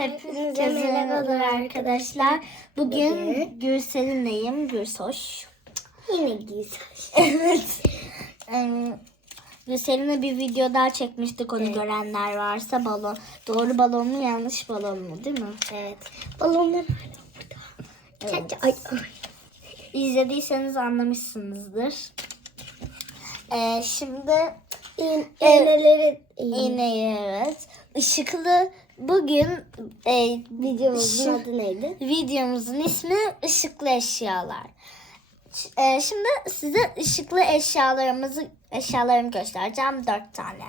Hepinize merhabalar arkadaşlar. Bugün Bugün- Gülselin'leyim. Gülsoş. Yine güzel. evet. Em, Gülselin'le bir video daha çekmiştik onu Evet. görenler varsa balon. Doğru balon mu yanlış balon mu değil mi? Evet. Balonlar hala burada. Evet. Ay, ay. İzlediyseniz anlamışsınızdır. Ee, şimdi İğ- İğneleri iğne. iğneyi evet. Işıklı bugün e, Videomuzun adı neydi? Videomuzun ismi ışıklı eşyalar. E, şimdi size ışıklı eşyalarımızı eşyalarımı göstereceğim dört tane.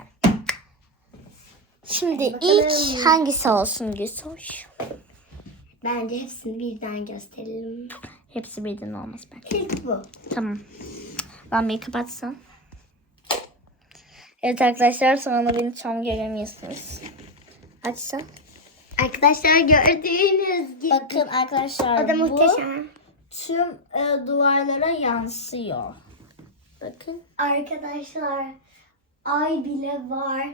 Şimdi bakalım. ilk hangisi olsun Gülsoş? Bence hepsini birden gösterelim. Hepsi birden olmaz belki. İlk bu. Tamam. Lambayı kapatsam. Evet arkadaşlar sonra beni tam göremiyorsunuz. Açsam. Arkadaşlar gördüğünüz gibi. Bakın arkadaşlar o da bu muhteşem. tüm e, duvarlara yansıyor. Bakın. Arkadaşlar ay bile var.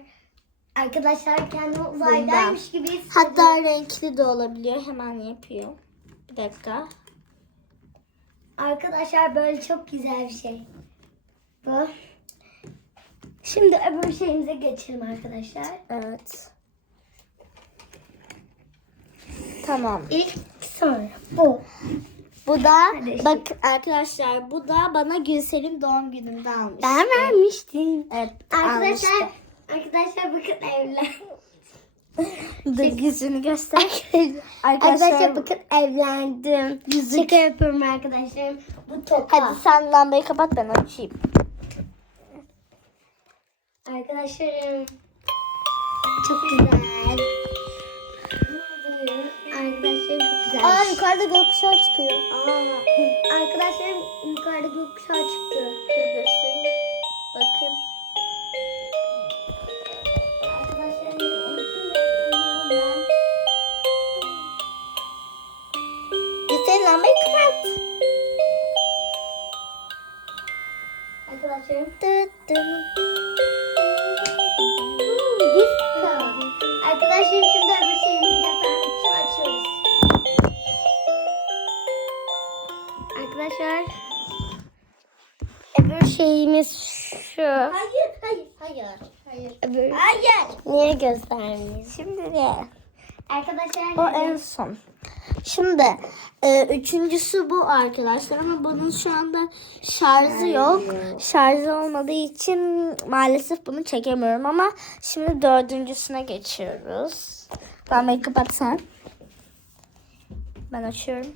Arkadaşlar kendimi uzaydaymış gibi hissediyorum. Hatta renkli de olabiliyor. Hemen yapıyor. Bir dakika. Arkadaşlar böyle çok güzel bir şey. Bu. Şimdi öbür şeyimize geçelim arkadaşlar. Evet. Tamam. İlk sonra bu. Bu da Hadi. bak arkadaşlar bu da bana Gülsel'in doğum gününde almış. Ben vermiştim. Evet. Arkadaşlar, almıştı. arkadaşlar bakın evlen. Dur yüzünü göster. Arkadaşlar, bakın evlendim. Yüzük. Şaka yapıyorum arkadaşlar. Bu toka. Hadi sen lambayı kapat ben açayım. Arkadaşlarım. Çok güzel. Aa yukarıda gökkuşağı çıkıyor. Aa, arkadaşlarım yukarıda gökkuşağı çıktı. Dur göstereyim. Bakın. Arkadaşlarım Gülsel'in lambayı kapat. Arkadaşlarım. Dı dı. Arkadaşlarım şeyimiz şu. Hayır hayır hayır. Hayır. Öbür. Hayır. Niye göstermiyorsun? Şimdi ne? Arkadaşlar. O en son. Şimdi e, üçüncüsü bu arkadaşlar ama bunun şu anda şarjı yok. Şarjı olmadığı için maalesef bunu çekemiyorum ama şimdi dördüncüsüne geçiyoruz. Lambayı kapat sen. Ben açıyorum.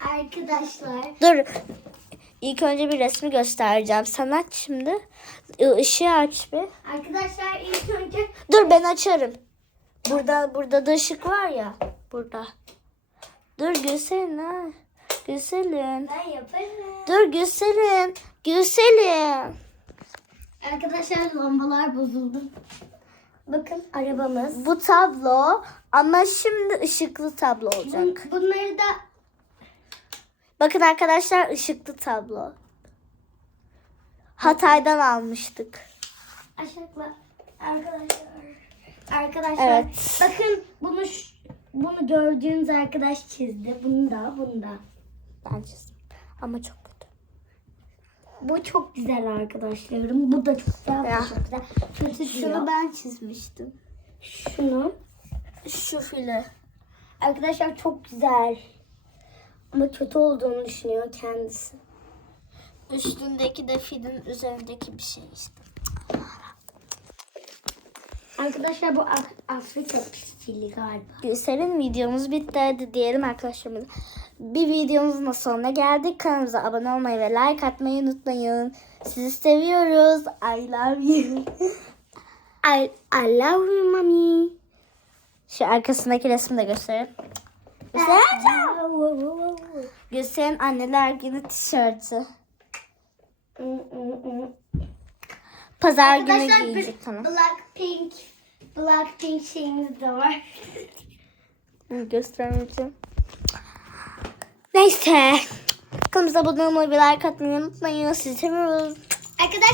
Arkadaşlar. Dur. İlk önce bir resmi göstereceğim. Sen aç şimdi. Işığı aç bir. Arkadaşlar ilk önce Dur ben açarım. Burada burada da ışık var ya. Burada. Dur Gülselin ha. Gülselin. ben yaparım. Dur Gülselin. Gülselin. Arkadaşlar lambalar bozuldu. Bakın arabamız. Bu tablo ama şimdi ışıklı tablo olacak. Bun- bunları da Bakın arkadaşlar ışıklı tablo. Hatay'dan almıştık. aşağıla arkadaşlar. Arkadaşlar Evet. bakın bunu bunu gördüğünüz arkadaş çizdi. Bunu da bunu da. Ben çizdim. Ama çok kötü. Bu çok güzel arkadaşlarım. Bu da çok güzel. Ya. çok güzel. Kötü Şunu ben çizmiştim. Şunu. Şu fili. Arkadaşlar çok güzel. Ama kötü olduğunu düşünüyor kendisi. Üstündeki de filin üzerindeki bir şey işte. Arkadaşlar bu Af- Afrika fili galiba. Gülsel'in videomuz bitti. Hadi diyelim arkadaşlarımız. Bir videomuzun da sonuna geldik. Kanalımıza abone olmayı ve like atmayı unutmayın. Sizi seviyoruz. I love you. I, I love you mommy. Şu arkasındaki resmi de göstereyim. Gülsel'in anneler günü tişörtü. Pazar günü Arkadaşlar bir giyecek tamam. Blackpink Blackpink şeyimiz de var. Göstermeyeceğim. Neyse. Kanalımıza abone olmayı ve like atmayı unutmayın. Sizi seviyoruz. Arkadaşlar